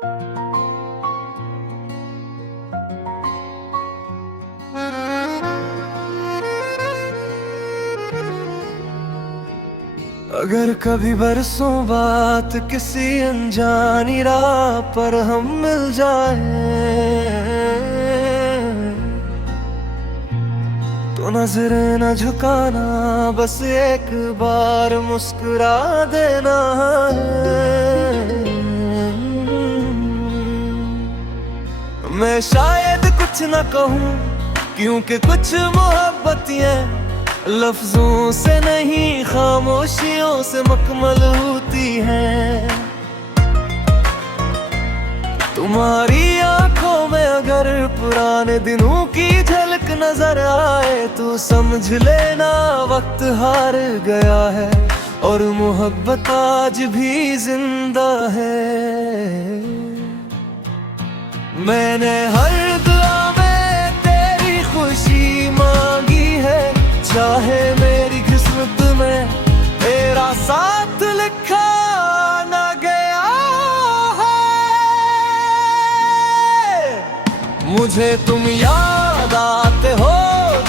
अगर कभी बरसों बात किसी अनजानी राह पर हम मिल जाए, तो नजरें न झुकाना, बस एक बार मुस्कुरा देना है। मैं शायद कुछ न कहूँ, क्योंकि कुछ मोहब्बतें लफ्जों से नहीं खामोशियों से मुकम्मल होती हैं। तुम्हारी आंखों में अगर पुराने दिनों की झलक नजर आए, तो समझ लेना वक्त हार गया है और मोहब्बत आज भी जिंदा है। मैंने हर दुआ में तेरी खुशी मांगी है, चाहे मेरी किस्मत में तेरा साथ लिखा ना गया है। मुझे तुम याद आते हो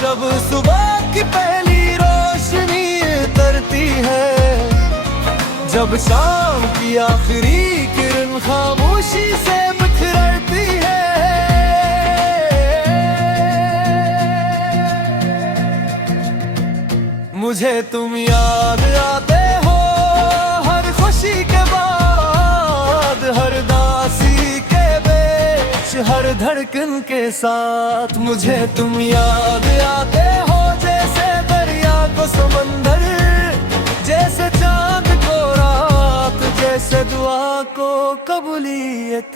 जब सुबह की पहली रोशनी उतरती है, जब शाम की आखिरी किरण खामोशी से बिखरती है। मुझे तुम याद आते हो हर खुशी के बाद, हर दासी के बीच, हर धड़कन के साथ। मुझे तुम याद आते हो जैसे दरिया को समंदर, जैसे चांद को रात, जैसे दुआ को कबूलियत।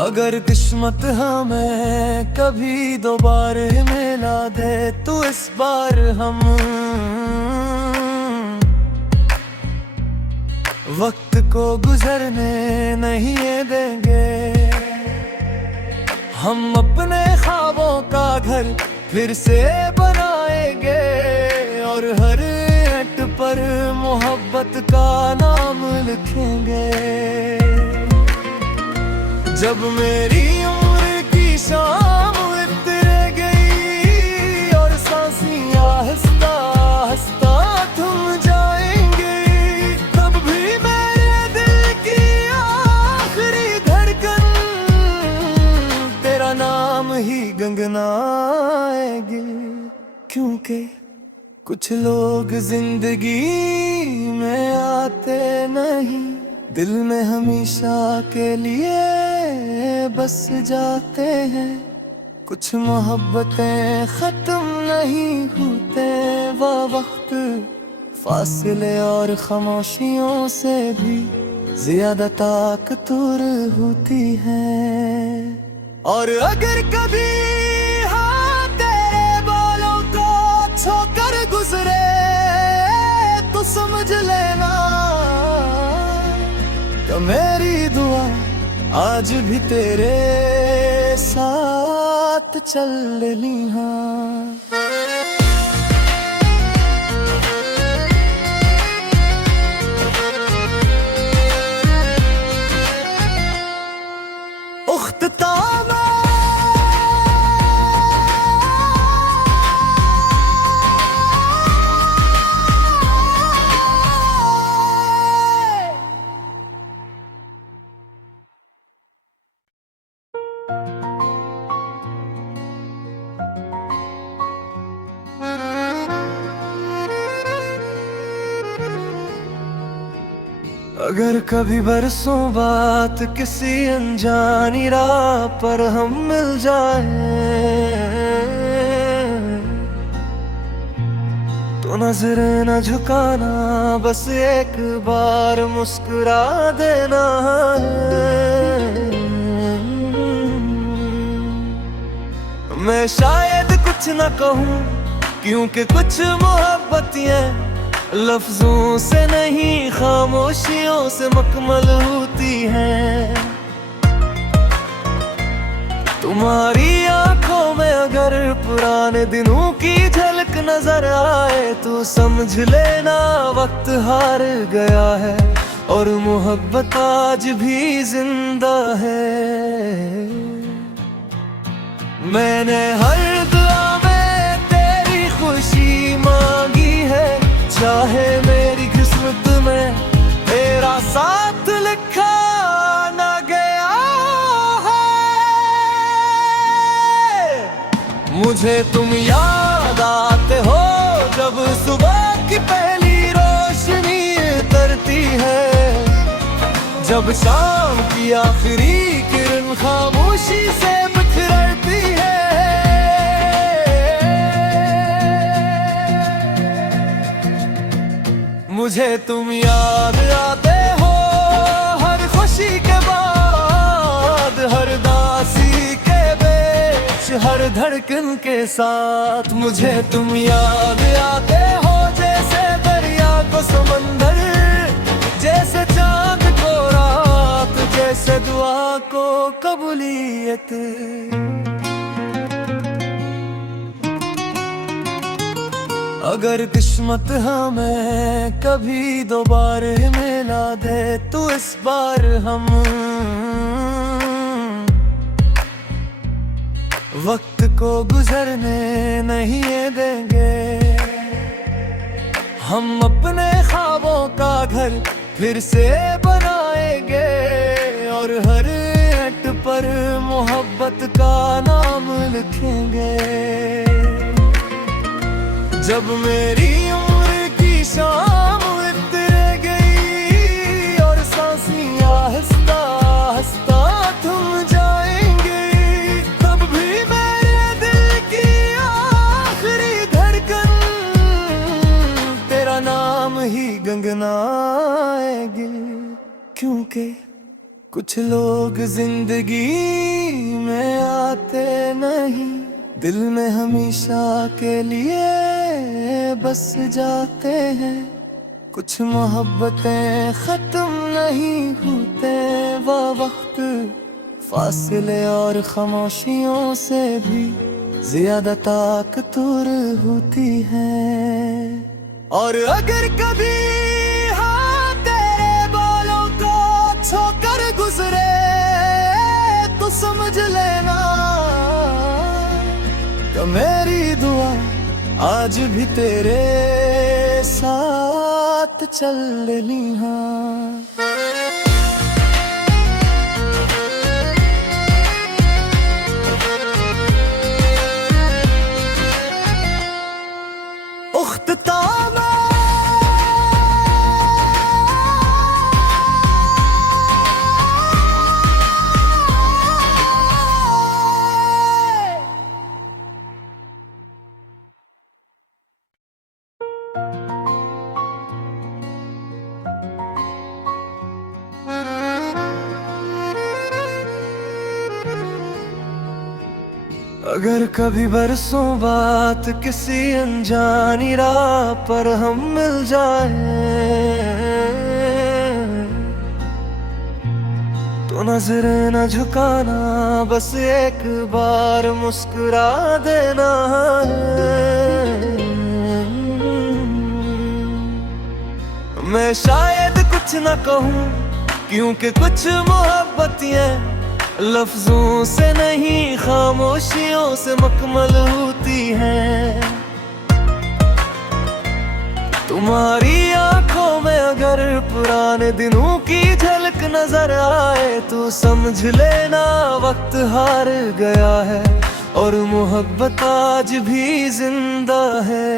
अगर किस्मत हमें कभी दोबारा मिला दे, तो इस बार हम वक्त को गुजरने नहीं देंगे। हम अपने ख्वाबों का घर फिर से बनाएंगे और हर ईंट पर मोहब्बत का नाम लिखेंगे। जब मेरी उम्र की शाम उतर गई और सांसें आहिस्ता आहिस्ता थम जाएंगी, तब भी मेरे दिल की आखिरी धड़कन तेरा नाम ही गुनगुनाएगी। क्योंकि कुछ लोग जिंदगी में आते नहीं, दिल में हमेशा के लिए बस जाते हैं। कुछ मोहब्बतें खत्म नहीं होते, वह वक्त फासले और खामोशियों से भी ज्यादा ताकतवर होती है। और अगर कभी हाँ तेरे बालों को छोकर गुजरे, तो समझ लेना तो मेरी दुआ आज भी तेरे साथ चल रही। हाँ, उख्तामा अगर कभी बरसों बात किसी अनजानी राह पर हम मिल जाए, तो नजरें न झुकाना, बस एक बार मुस्कुरा देना है। मैं शायद कुछ न कहूँ, क्योंकि कुछ मोहब्बतें लफ्जों से नहीं खामोशियों से मुकम्मल होती हैं। तुम्हारी आंखों में अगर पुराने दिनों की झलक नजर आए तो समझ लेना वक्त हार गया है और मोहब्बत आज भी जिंदा है। मैंने हर दुआ में तेरी खुशी मांगी है, चाहे मेरी किस्मत में तेरा साथ लिखा ना गया है। मुझे तुम याद आते हो जब सुबह की पहली रोशनी उतरती है, जब शाम की आखिरी किरण खामोशी से बिखरती है। मुझे तुम याद आते हो हर खुशी के बाद, हर दासी के बीच, हर धड़कन के साथ। मुझे तुम याद आते हो जैसे दरिया को समंदर, जैसे चांद को रात, जैसे दुआ को कबूलियत। अगर किस्मत हमें कभी दोबारा मिला दे तो इस बार हम वक्त को गुजरने नहीं देंगे। हम अपने ख्वाबों का घर फिर से बनाएंगे और हर हट पर मोहब्बत का नाम लिखेंगे। जब मेरी उम्र की शाम उतर गई और सांसें आहिस्ता आहिस्ता थम जाएंगी, तब भी मेरे दिल की आखिरी धड़कन तेरा नाम ही गुनगुनाएगी। क्योंकि कुछ लोग जिंदगी में आते नहीं, दिल में हमेशा के लिए बस जाते हैं। कुछ मोहब्बतें खत्म नहीं होते, वह वक्त फासले और खामोशियों से भी ज्यादा ताकतवर होती है। और अगर कभी हाँ तेरे बालों को छोकर गुजरे तो समझ लेना तो मेरी दुआ आज भी तेरे साथ चल रही। हाँ उख्तामा अगर कभी बरसों बात किसी अनजानी राह पर हम मिल जाए तो नजरें न झुकाना, बस एक बार मुस्कुरा देना है। मैं शायद कुछ न कहूँ क्योंकि कुछ मोहब्बतें लफ्जों से नहीं खामोशियों से मुकम्मल होती हैं। तुम्हारी आंखों में अगर पुराने दिनों की झलक नजर आए तो समझ लेना वक्त हार गया है और मोहब्बत आज भी जिंदा है।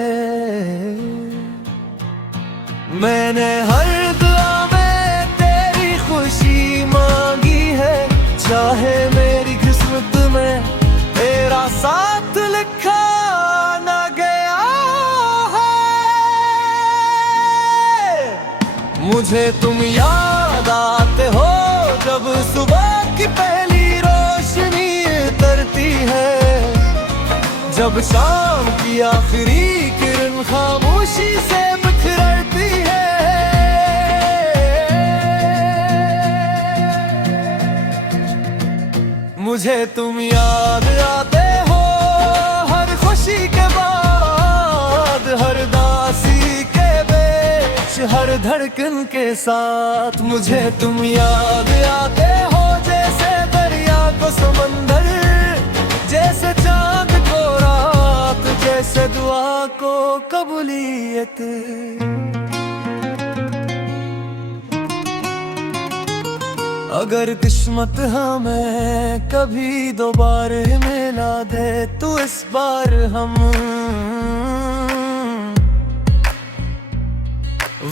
मैंने हर दुआ में तेरी खुशी मांगी है, चाहे मेरी किस्मत में तेरा साथ लिखा ना गया है। मुझे तुम याद आते हो जब सुबह की पहली रोशनी उतरती है, जब शाम की आखिरी किरण खामोशी से बिखरती है। मुझे तुम याद आते हो हर धड़कन के साथ मुझे तुम याद आते हो, जैसे दरिया को समंदर, जैसे चांद को रात, जैसे दुआ को कबूलियत। अगर किस्मत हमें कभी दोबारा मिला दे तो इस बार हम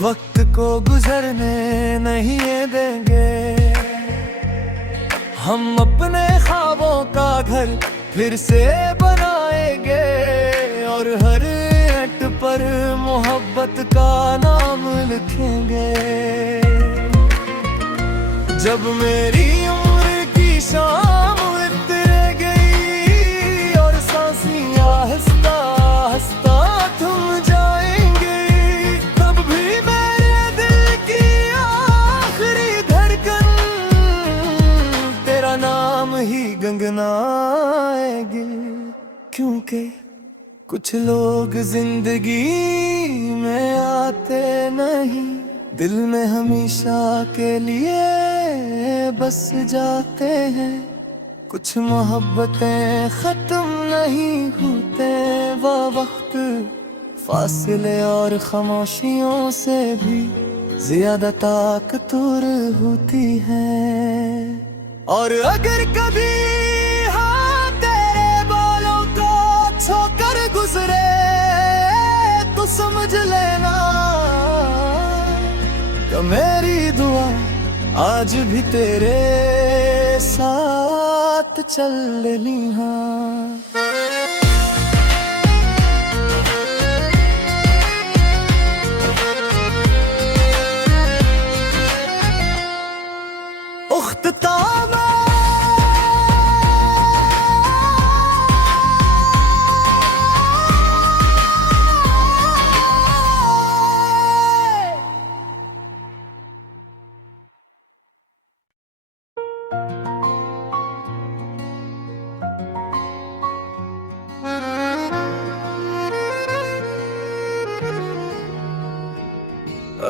वक्त को गुजरने नहीं देंगे। हम अपने ख्वाबों का घर फिर से बनाएंगे और हर ईंट पर मोहब्बत का नाम लिखेंगे। जब मेरी उम्र की शाम उतर गई और सांसें आहिस्ता आहिस्ता थम जाएंगे, तब भी मेरे दिल की आखिरी धड़कन तेरा नाम ही गुनगुनाएगी। क्योंकि कुछ लोग जिंदगी में आते नहीं, दिल में हमेशा के लिए बस जाते हैं। कुछ मोहब्बतें खत्म नहीं होते, वह वक्त फासले और खामोशियों से भी ज्यादा ताकतवर होती है। और अगर कभी हाँ तेरे बालों को छोकर गुजरे तो समझ लेना तो मेरी दुआ आज भी तेरे साथ चल रही। हाँ उख्ताम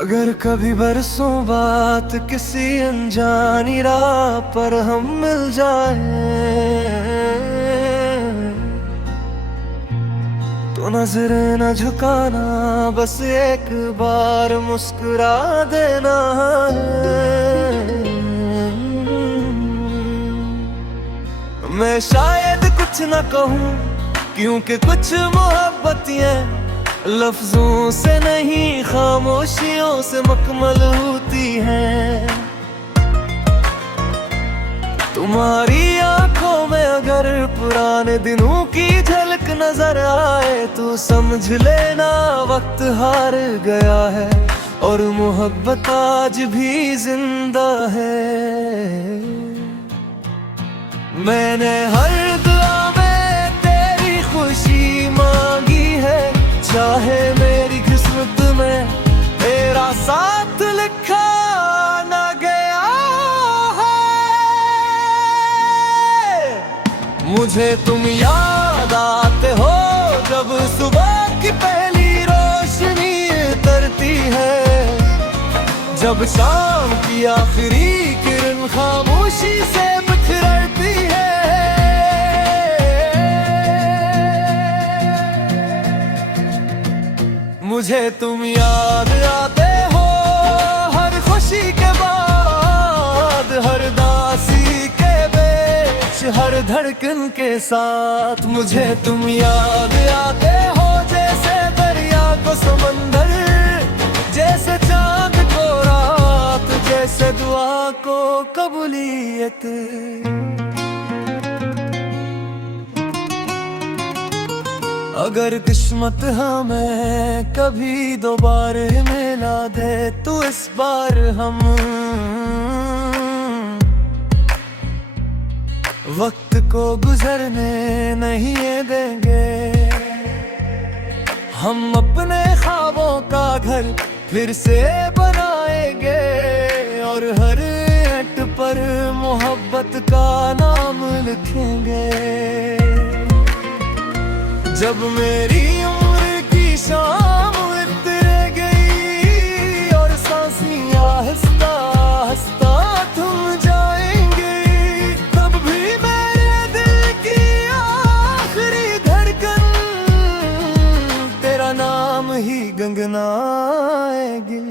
अगर कभी बरसों बात किसी अनजानी राह पर हम मिल जाए तो नजर न झुकाना, बस एक बार मुस्कुरा देना है। मैं शायद कुछ न कहूँ क्योंकि कुछ मोहब्बतें लफ्जों से नहीं खामोशियों से मुकम्मल होती हैं। तुम्हारी आंखों में अगर पुराने दिनों की झलक नजर आए तो समझ लेना वक्त हार गया है और मोहब्बत आज भी जिंदा है। मैंने हर दुआ में तेरी खुशी मांगी है, चाहे मेरी किस्मत में तेरा साथ लिखा ना गया है। मुझे तुम याद आते हो जब सुबह की पहली रोशनी उतरती है, जब शाम की आखिरी किरण खामोशी से बिखरती है। मुझे तुम याद आते हो हर खुशी के बाद, हर दासी के बीच, हर धड़कन के साथ। मुझे तुम याद आते हो जैसे दरिया को समंदर, जैसे चांद को रात, जैसे दुआ को कबूलियत। अगर किस्मत हमें कभी दोबारा मिला दे तो इस बार हम वक्त को गुजरने नहीं देंगे। हम अपने ख्वाबों का घर फिर से बनाएंगे और हर ईंट पर मोहब्बत का नाम लिखेंगे। जब मेरी उम्र की शाम उतर गई गिल,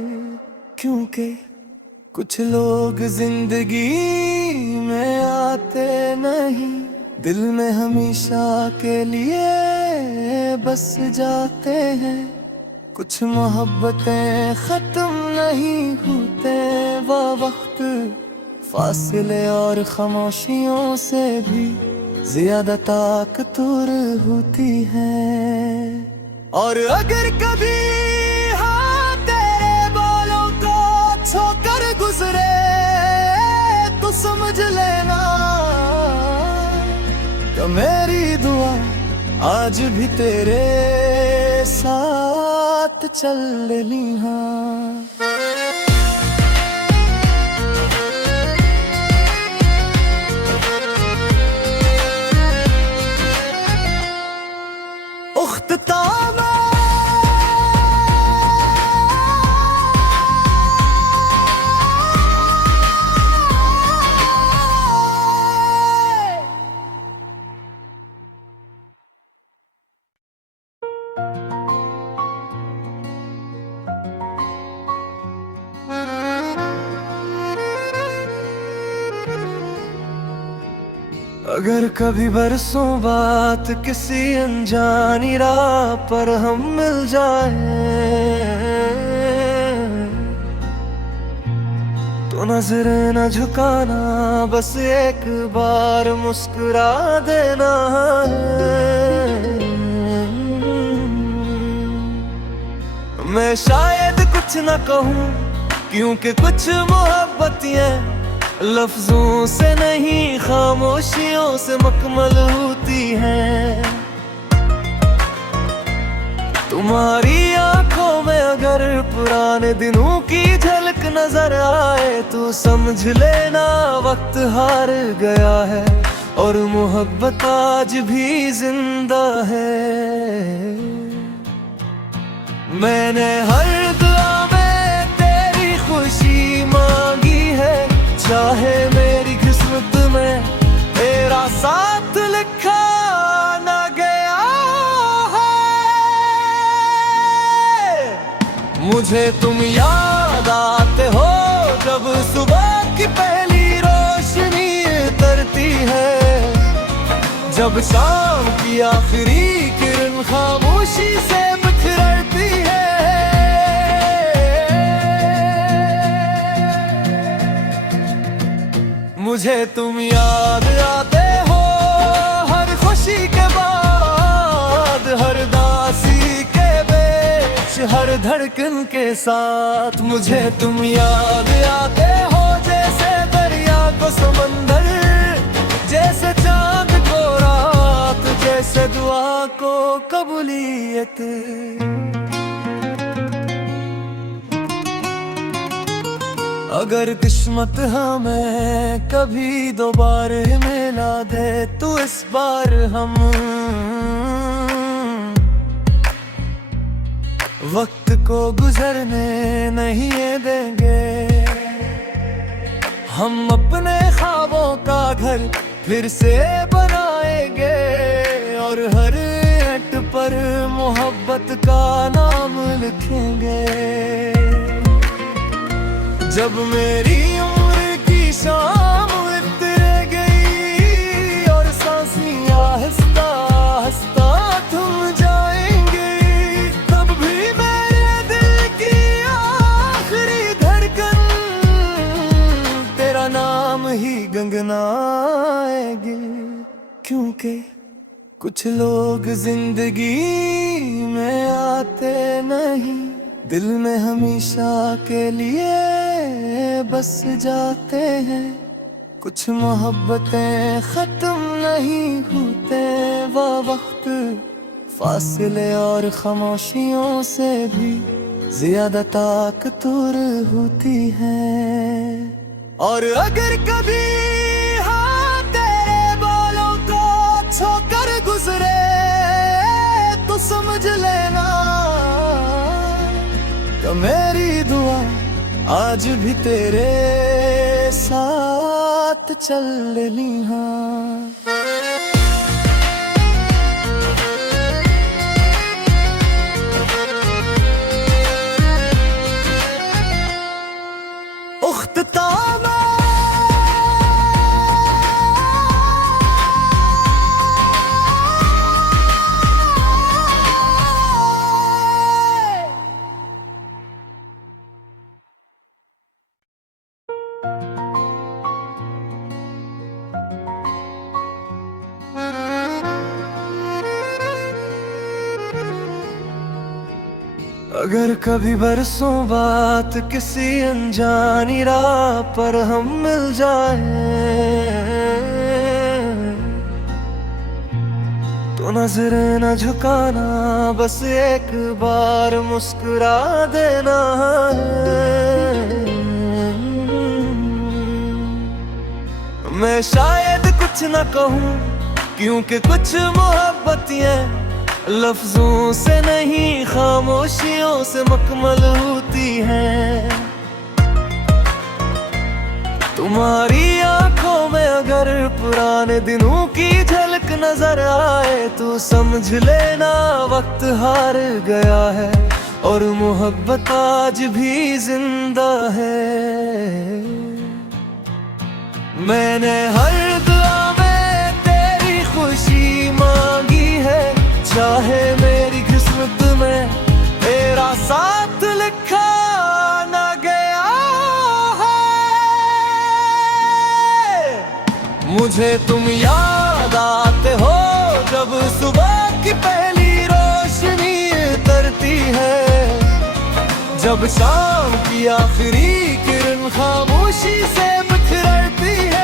क्योंकि कुछ लोग जिंदगी में आते नहीं, दिल में हमेशा के लिए बस जाते हैं। कुछ मोहब्बतें खत्म नहीं होते, वो वक्त फासले और खामोशियों से भी ज्यादा ताकतवर होती है। और अगर कभी हाँ तेरे बालों को छोकर गुजरे तो समझ लेना तो मेरी दुआ आज भी तेरे साथ चल रही। हाँ उख्तामा अगर कभी बरसों बात किसी अनजानी राह पर हम मिल जाए तो नजरें न झुकाना, बस एक बार मुस्कुरा देना है। मैं शायद कुछ न कहूँ क्योंकि कुछ मोहब्बतें लफ्जों से नहीं खामोशियों से मुकम्मल होती हैं। तुम्हारी आंखों में अगर पुराने दिनों की झलक नजर आए तो समझ लेना वक्त हार गया है और मोहब्बत आज भी जिंदा है। मैंने हर दुआ में तेरी खुशी मांगी है, चाहे मेरी किस्मत में तेरा साथ लिखा न गया है। मुझे तुम याद आते हो जब सुबह की पहली रोशनी उतरती है, जब शाम की आखिरी किरण खामोशी से बिखरती है। मुझे तुम याद आते हो हर खुशी के बाद, हर दासी के बीच, हर धड़कन के साथ। मुझे तुम याद आते हो जैसे दरिया को समंदर, जैसे चांद को रात, जैसे दुआ को कबूलियत। अगर किस्मत हमें कभी दोबारा मिला दे तो इस बार हम वक्त को गुजरने नहीं देंगे। हम अपने ख्वाबों का घर फिर से बनाएंगे और हर हट पर मोहब्बत का नाम लिखेंगे। जब मेरी उम्र की शाम उतर गई और सांसें आहिस्ता आहिस्ता थम जाएंगी, तब भी मेरे दिल की आखिरी धड़कन तेरा नाम ही गुनगुनाएगी। क्योंकि कुछ लोग जिंदगी में आते नहीं, दिल में हमेशा के लिए बस जाते हैं। कुछ मोहब्बतें खत्म नहीं होते, वो वक्त फासले और खामोशियों से भी ज्यादा ताकतवर होती हैं। और अगर कभी हाँ तेरे बालों को छोकर गुजरे तो समझ लेना तो मेरी दुआ आज भी तेरे साथ चल रही। हाँ अगर कभी बरसों बात किसी अनजानी राह पर हम मिल जाए, तो नजरें न झुकाना, बस एक बार मुस्कुरा देना है। मैं शायद कुछ न कहूँ, क्योंकि कुछ मोहब्बतें लफ्जों से नहीं खामोशियों से मुकम्मल होती हैं। तुम्हारी आंखों में अगर पुराने दिनों की झलक नजर आए, तो समझ लेना वक्त हार गया है और मोहब्बत आज भी जिंदा है। मैंने हर दुआ में तेरी खुशी मांगी है, चाहे मेरी किस्मत में तेरा साथ लिखा ना गया है। मुझे तुम याद आते हो जब सुबह की पहली रोशनी उतरती है, जब शाम की आखिरी किरण खामोशी से बिखरती है।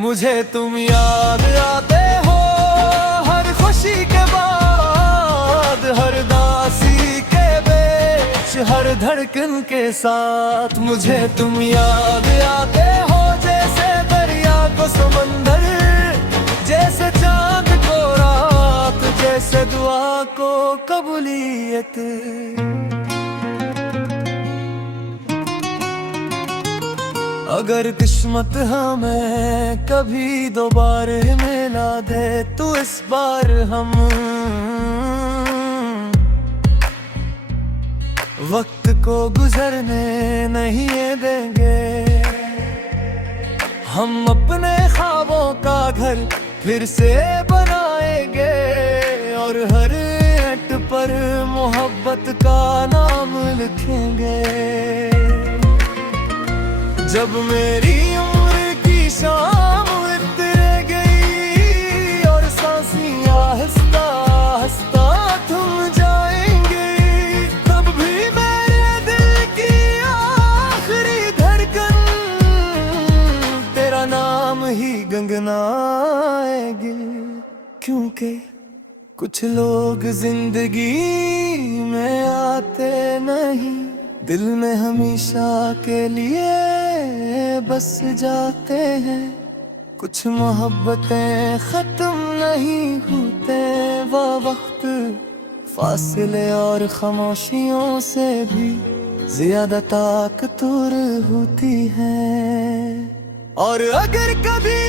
मुझे तुम याद आते हो हर खुशी के बाद, हर दासी के बीच, हर धड़कन के साथ। मुझे तुम याद आते हो जैसे दरिया को समंदर, जैसे चांद को रात, जैसे दुआ को कबूलियत। अगर किस्मत हमें कभी दोबारा मिला दे, तो इस बार हम वक्त को गुजरने नहीं देंगे। हम अपने ख्वाबों का घर फिर से बनाएंगे और हर ईंट पर मोहब्बत का नाम लिखेंगे। जब मेरी उम्र की शाम उतर गई और सांसें आहिस्ता आहिस्ता थम जाएंगी, तब भी मेरे दिल की आखिरी धड़कन तेरा नाम ही गुनगुनाएगी। क्योंकि कुछ लोग जिंदगी में आते नहीं, दिल में हमेशा के लिए बस जाते हैं। कुछ मोहब्बतें खत्म नहीं होते, वो वक्त फासले और खामोशियों से भी ज्यादा ताकतवर होती है। और अगर कभी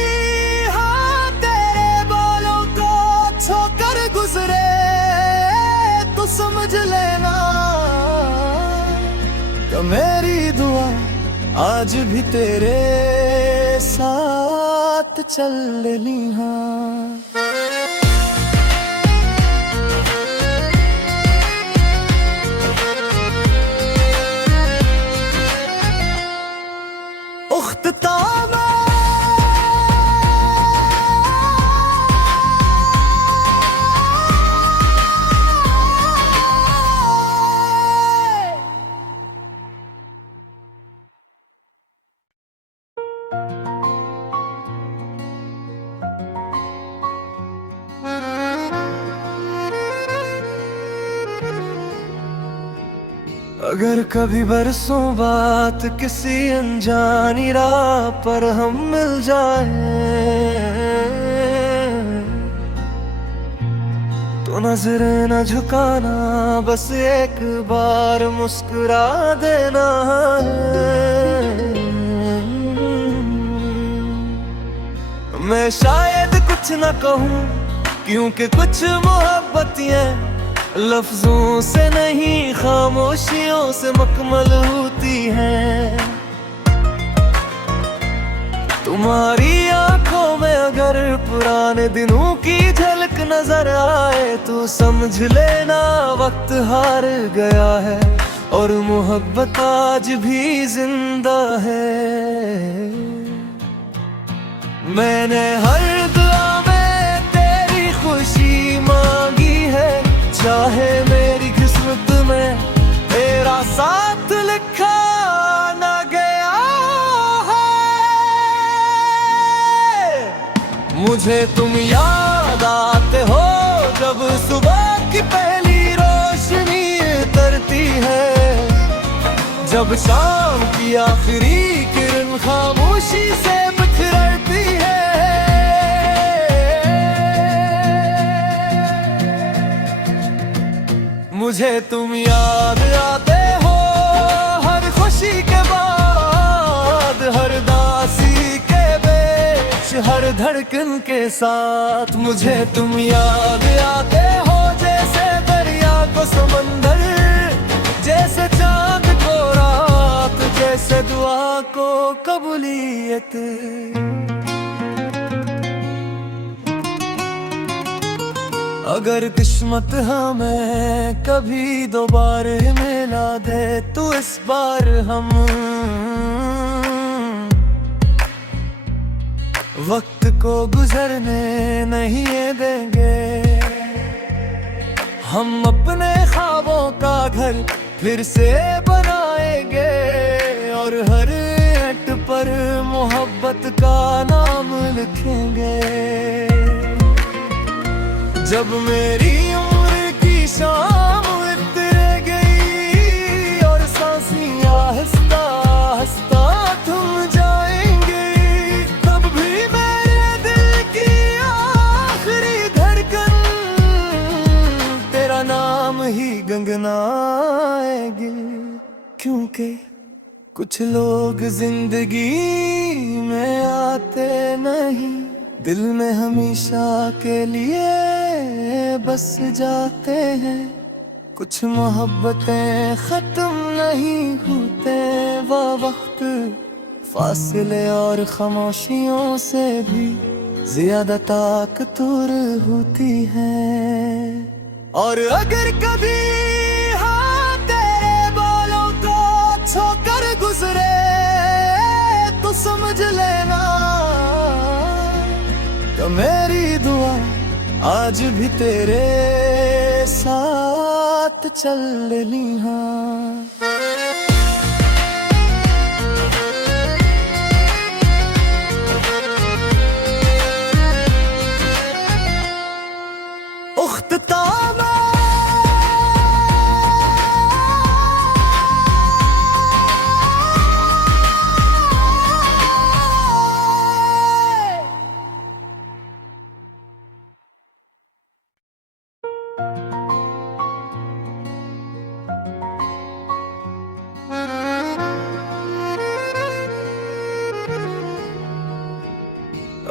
हाँ तेरे बालों को छोकर गुजरे, तो समझ लेना तो मेरी दुआ आज भी तेरे साथ चल रही। हाँ, उख्ताम अगर कभी बरसों बात किसी अनजानी राह पर हम मिल जाए, तो नजरें न झुकाना, बस एक बार मुस्कुरा देना है। मैं शायद कुछ न कहूँ, क्योंकि कुछ मोहब्बतें लफ्जों से नहीं खामोशियों से मुकम्मल होती हैं। तुम्हारी आंखों में अगर पुराने दिनों की झलक नजर आए तो समझ लेना वक्त हार गया है और मोहब्बत आज भी जिंदा है। मैंने हर दुआ में तेरी खुशी मांगी है, चाहे मेरी किस्मत में तेरा साथ लिखा ना गया है। मुझे तुम याद आते हो जब सुबह की पहली रोशनी उतरती है, जब शाम की आखिरी किरण खामोशी से बिखरती है। मुझे तुम याद आते हो हर खुशी के बाद, हर दासी के बीच, हर धड़कन के साथ। मुझे तुम याद आते हो जैसे दरिया को समंदर, जैसे चांद को रात, जैसे दुआ को कबूलियत। अगर किस्मत हमें कभी दोबारा मिला दे तो इस बार हम वक्त को गुजरने नहीं देंगे। हम अपने ख्वाबों का घर फिर से बनाएंगे और हर ईंट पर मोहब्बत का नाम लिखेंगे। जब मेरी उम्र की शाम उतर गई और सांसें आहिस्ता आहिस्ता थम जाएंगे, तब भी मेरे दिल की आखिरी धड़कन तेरा नाम ही गुनगुनाएगी। क्योंकि कुछ लोग जिंदगी में आते नहीं, दिल में हमेशा के लिए बस जाते हैं। कुछ मोहब्बतें खत्म नहीं होते, वो वक्त फासले और खामोशियों से भी ज्यादा ताकतवर होती है। और अगर कभी हाँ तेरे बालों को छोकर गुजरे तो समझ लेना तो मेरी दुआ आज भी तेरे साथ चल रही। हाँ उख्तामा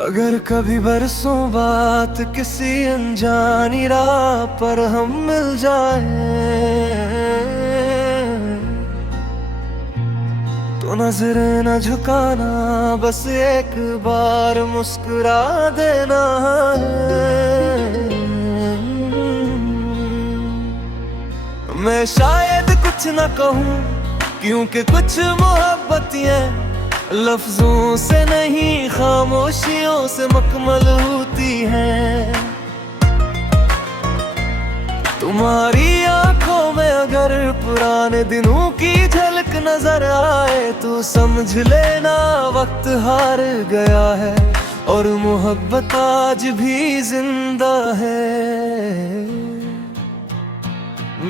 अगर कभी बरसों बात किसी अनजानी राह पर हम मिल जाए तो नजर न झुकाना, बस एक बार मुस्कुरा देना है। मैं शायद कुछ न कहूँ क्योंकि कुछ मोहब्बतें लफ्जों से नहीं खामोशियों से मुकम्मल होती हैं। तुम्हारी आंखों में अगर पुराने दिनों की झलक नजर आए तो समझ लेना वक्त हार गया है और मोहब्बत आज भी जिंदा है।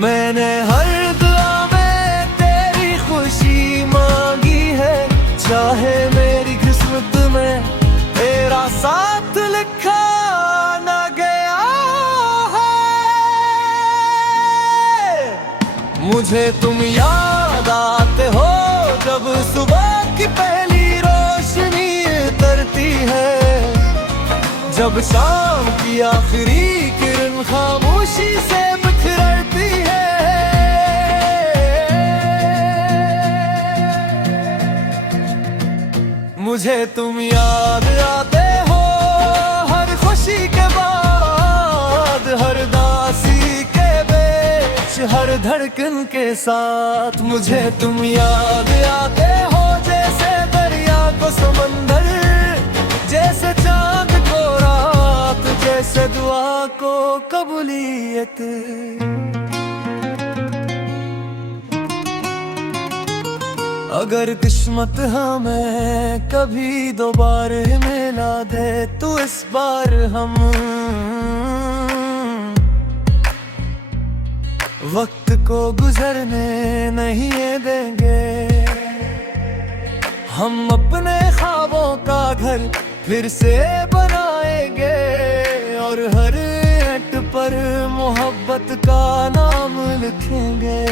मैंने हर दुआ में तेरी खुशी मांगी है, चाहे मेरी किस्मत में तेरा साथ लिखा ना गया है। मुझे तुम याद आते हो जब सुबह की पहली रोशनी उतरती है, जब शाम की आखिरी किरण खामोशी से बिखरती है। मुझे तुम याद आते हो हर धड़कन के साथ। मुझे तुम याद आते हो जैसे दरिया को समंदर, जैसे चांद को रात, जैसे दुआ को कबूलियत। अगर किस्मत हमें कभी दोबारा मिला दे तो इस बार हम वक्त को गुजरने नहीं देंगे। हम अपने ख्वाबों का घर फिर से बनाएंगे और हर ईंट पर मोहब्बत का नाम लिखेंगे।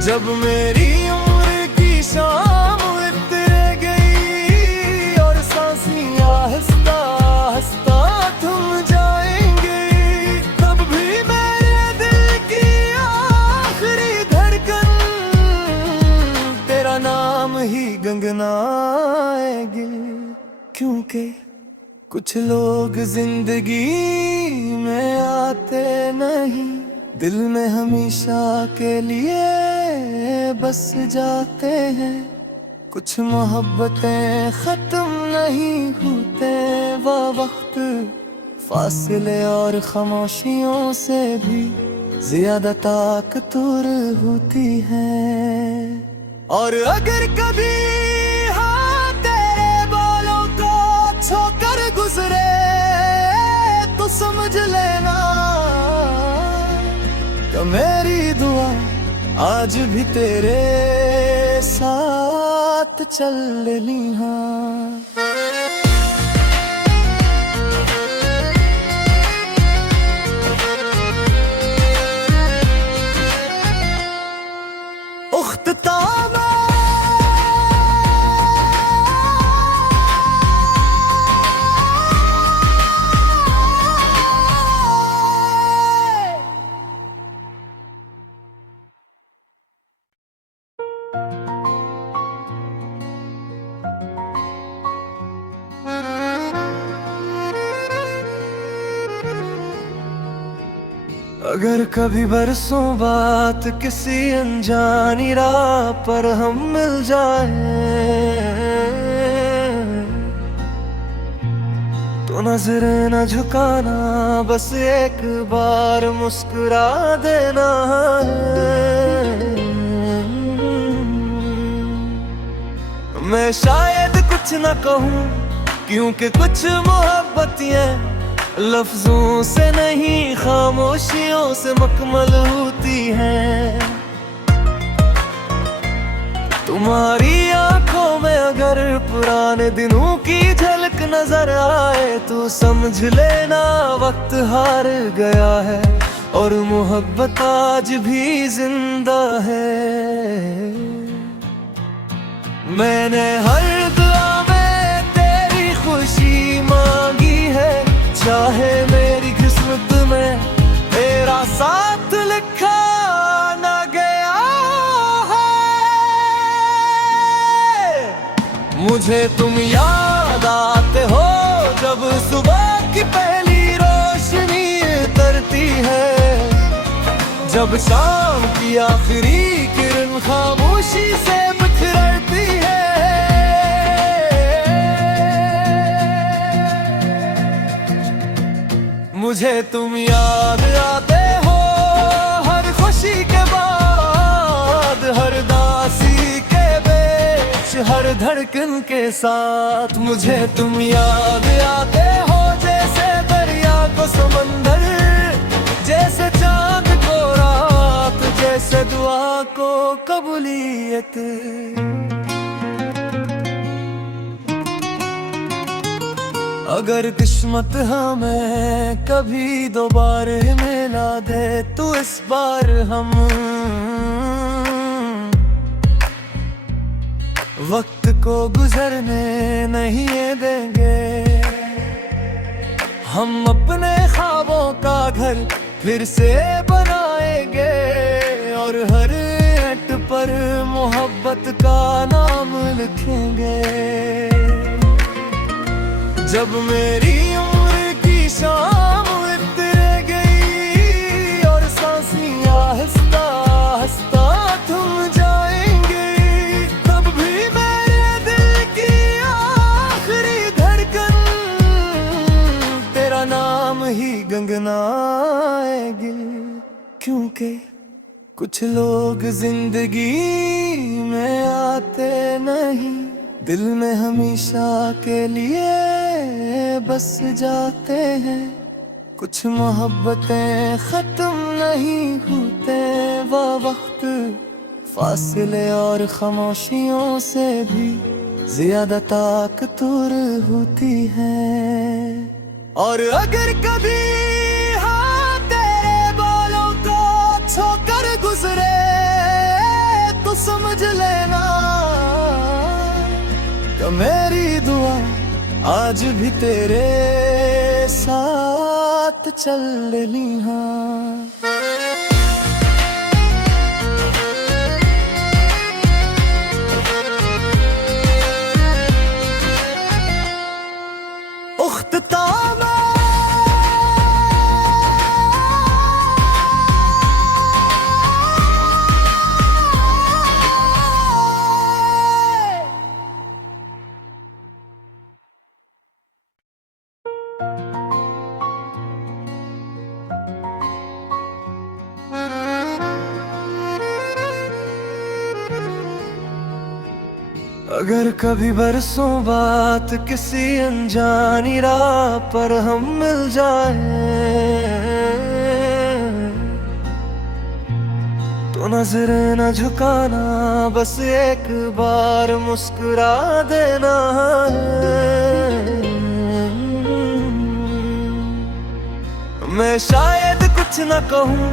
जब मेरी उम्र की शाम उतर गई और सांसें आहिस्ता आहिस्ता थम जाएंगे, तब भी मेरे दिल की आखिरी धड़कन तेरा नाम ही गुनगुनाएगी। क्योंकि कुछ लोग जिंदगी में आते नहीं, दिल में हमेशा के लिए बस जाते हैं। कुछ मोहब्बतें खत्म नहीं होते, वह वक्त फासले और खामोशियों से भी ज्यादा ताकतवर होती है। और अगर कभी हाँ तेरे बालों को छोकर गुजरे तो समझ लेना तो मेरी दुआ आज भी तेरे साथ चल रही। हाँ उख्तामा अगर कभी बरसों बात किसी अनजानी राह पर हम मिल जाए तो नजरें न झुकाना, बस एक बार मुस्कुरा देना है। मैं शायद कुछ न कहूँ क्योंकि कुछ मोहब्बतें लफ्जों से नहीं खामोशियों से मुकम्मल होती हैं। तुम्हारी आंखों में अगर पुराने दिनों की झलक नजर आए तो समझ लेना वक्त हार गया है और मोहब्बत आज भी जिंदा है। मैंने हर दुआ में तेरी खुशी मांगी है, चाहे मेरी किस्मत में तेरा साथ लिखा ना गया है। मुझे तुम याद आते हो जब सुबह की पहली रोशनी उतरती है, जब शाम की आखिरी किरण खामोशी से बिखरती है। मुझे तुम याद आते हो हर खुशी के बाद, हर दासी के बीच, हर धड़कन के साथ। मुझे तुम याद आते हो जैसे दरिया को समंदर, जैसे चांद को रात, जैसे दुआ को कबूलियत। अगर किस्मत हमें कभी दोबारा मिला दे तो इस बार हम वक्त को गुजरने नहीं देंगे। हम अपने ख्वाबों का घर फिर से बनाएंगे और हर ईंट पर मोहब्बत का नाम लिखेंगे। जब मेरी उम्र की शाम उतर गई और आएगी। क्योंकि कुछ लोग जिंदगी में आते नहीं, दिल में हमेशा के लिए बस जाते हैं। कुछ मोहब्बतें खत्म नहीं होते, वो वक्त फासले और खामोशियों से भी ज्यादा ताकतवर होती है। और अगर कभी तेरे बालों को छोकर गुजरे तो समझ लेना तो मेरी दुआ आज भी तेरे साथ चल रही। हाँ, उख्ताम अगर कभी बरसों बात किसी अनजानी राह पर हम मिल जाए तो नजरें न झुकाना, बस एक बार मुस्कुरा देना है। मैं शायद कुछ न कहूँ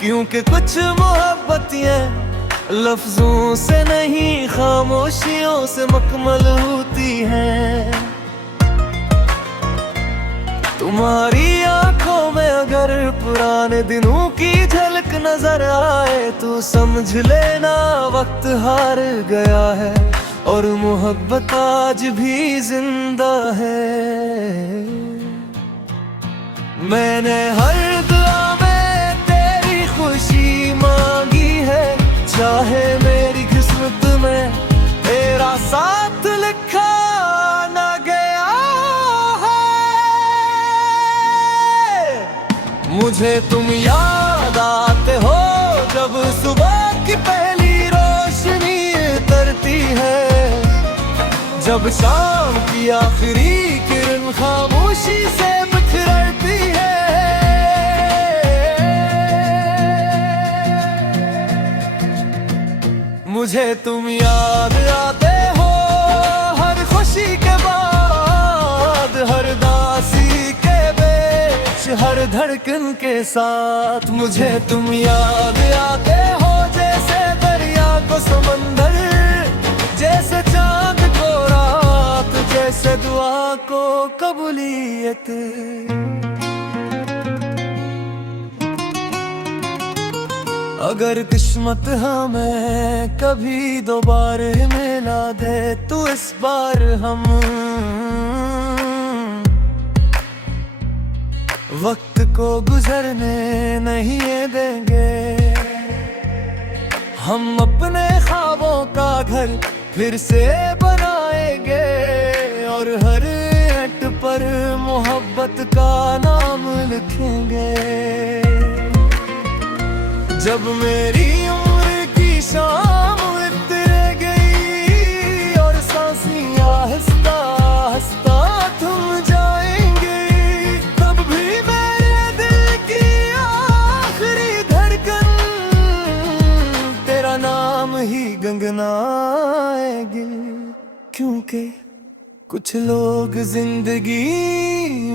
क्योंकि कुछ मोहब्बतें लफ्जों से नहीं खामोशियों से मुकम्मल होती हैं। तुम्हारी आंखों में अगर पुराने दिनों की झलक नजर आए तो समझ लेना वक्त हार गया है और मोहब्बत आज भी जिंदा है। मैंने हर दुआ में तेरी खुशी मांगी है, चाहे मेरी किस्मत में तेरा साथ लिखा ना गया है। मुझे तुम याद आते हो जब सुबह की पहली रोशनी उतरती है, जब शाम की आखिरी किरण खामोशी से बिखरती है। मुझे तुम याद आते हो हर खुशी के बाद, हर दासी के बीच, हर धड़कन के साथ। मुझे तुम याद आते हो जैसे दरिया को समंदर, जैसे चांद को रात, जैसे दुआ को कबूलियत। अगर किस्मत हमें कभी दोबारा मिला दे तो इस बार हम वक्त को गुजरने नहीं देंगे। हम अपने ख्वाबों का घर फिर से बनाएंगे और हर ईंट पर मोहब्बत का नाम लिखेंगे। जब मेरी उम्र की शाम उतर गई और सांसें आहिस्ता आहिस्ता थम जाएंगी, तब भी मेरे दिल की आखिरी धड़कन तेरा नाम ही गुनगुनाएगी। क्योंकि कुछ लोग जिंदगी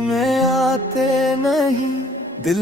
में आते नहीं, दिल